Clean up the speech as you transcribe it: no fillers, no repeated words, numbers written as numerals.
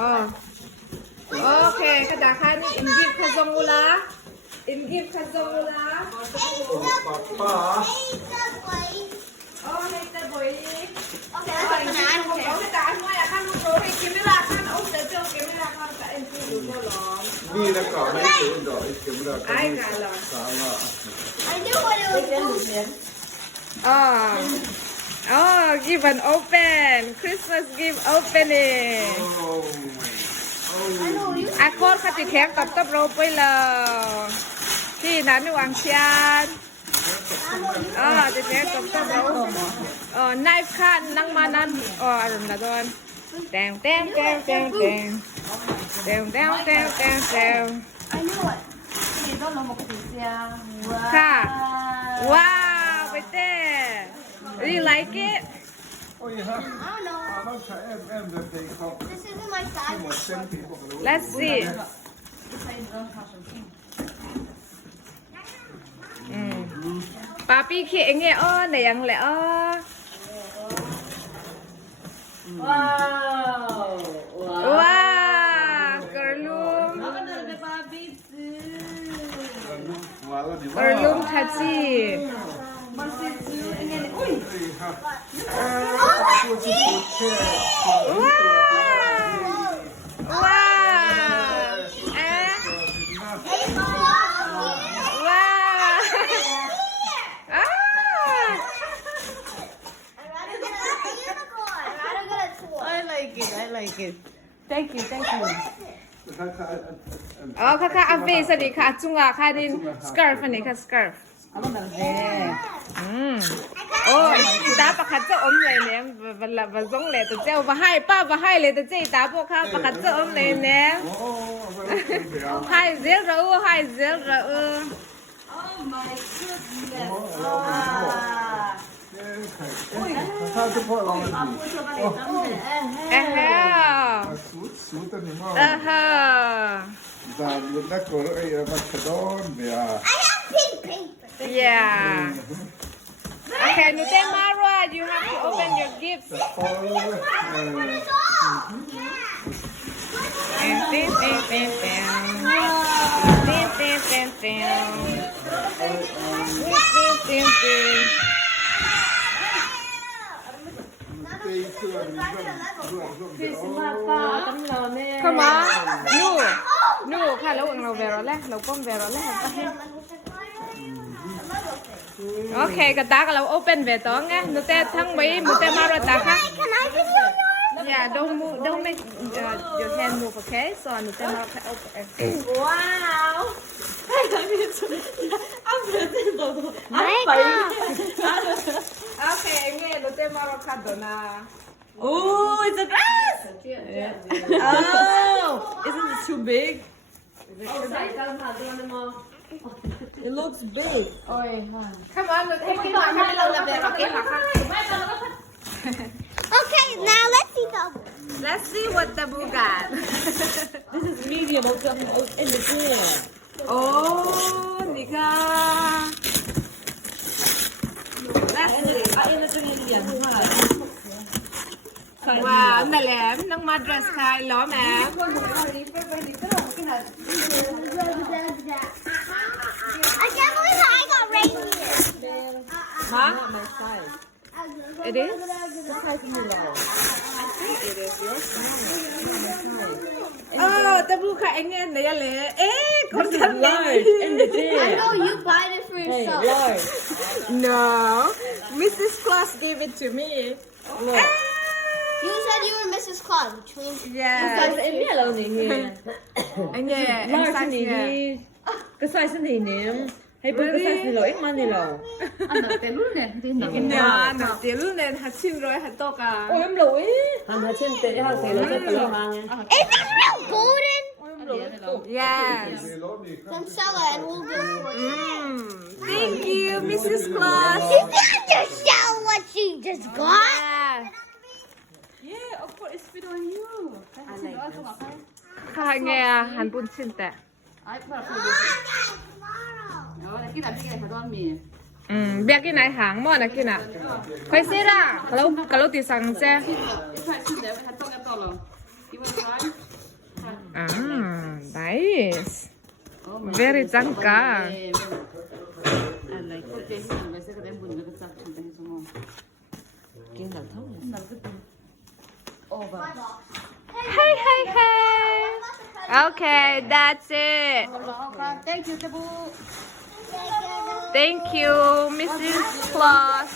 Okay, kada kan ingib kazongula. Ingib kazongula. Papa. Oh, hey boy. Okay, kada anh ngoài kan lu rồi hay kiếm ra kan ông sẽ cho kiếm ra kan cả em cứ đủ rồi. Đi nó có mấy chuyện rồi, kiếm ra cái. Ai cả rồi. I knew what it was. Give an open. Christmas gift opening. Con khát thì kém tập rope với là khi nãy hoàng xian. Thì kém tập rope. Knife khan năng manan. Rồi là rồi. Tèo. I knew it. Wow, wait there. Do you like it? Oh yeah. I don't know. This isn't my size. Let's see. Papi kia nghe này ăn lẹ Wow, kerlum thaji. I like it. Thank you. Kaka avi sadi ka chunga ka din scarf ni ka scarf. Da pa khat om le ne va zong le to cheu va hai pa va hai le to chei da bo kha pa khat om le ne. Hai zel ra Oh my goodness. Sao cho bọn lòng Sút animal. Già luôn đã có ấy bắt đón về à. I have pink paper. Yeah. Okay, Nutemara, you have to open your gifts. Come on. No,ค่ะแล้วเราเวรแล้วเราก้มเวรแล้วโอเคกระตากเรา open เวตองไงนูเต้ทั้งไว้นูเต้มาระตาค่ะ Can I give you yours? Yeah, don't make your hand move, okay? So nu ต้มาopen. Wow. Okay, nghe nu ต้มาระค่ะดนะ Oh, it's a dress! Oh, isn't it too big? It looks big. Come on, nuเต้กินหน่อยให้เราเวรกินหรอคะ Okay, now let's see the. Let's see what the boo got. This is medium in the chair. Oh, Nika. Wow, nè lẹ, nâng ma dress khai ló mẹ. I can't believe I got reindeer. Huh? Not my size. It is? The blue khai anh nghe này lẹ. Con This is thân large in the I chair. know you buy it for Hey, yourself. large. No, Mrs. Claus gave it to me. Look. You said you were Mrs. Claus, which means Yes. Em biết là gì nhỉ? Anh nghe, em Large sang gì kìa. đi? Cái size gì nè? Hay bữa cái size gì lỗi mà này là? Nè, nó tiểu luôn nên hạt xin rồi hạt to cả. Ôi em lỗi. Hắn hạt trên tệ hạt tệ lỗi rất là mang nha. is this real golden? Yes. Then sell it and we'll do it. Thank you, Mrs. Claus. She didn't just sell what she just got. Yeah. Yeah, of course it's fit on you. Khai nghe hàn bún xin tệ. Biết cái này hàng mua này kia nè. Quay xe ra. Kalau kalau ti sang xe. Ah, nice. Very jangka. Hey, hey, hey. Okay, that's it. Thank you, Tabu. Thank you, Mrs. Claus.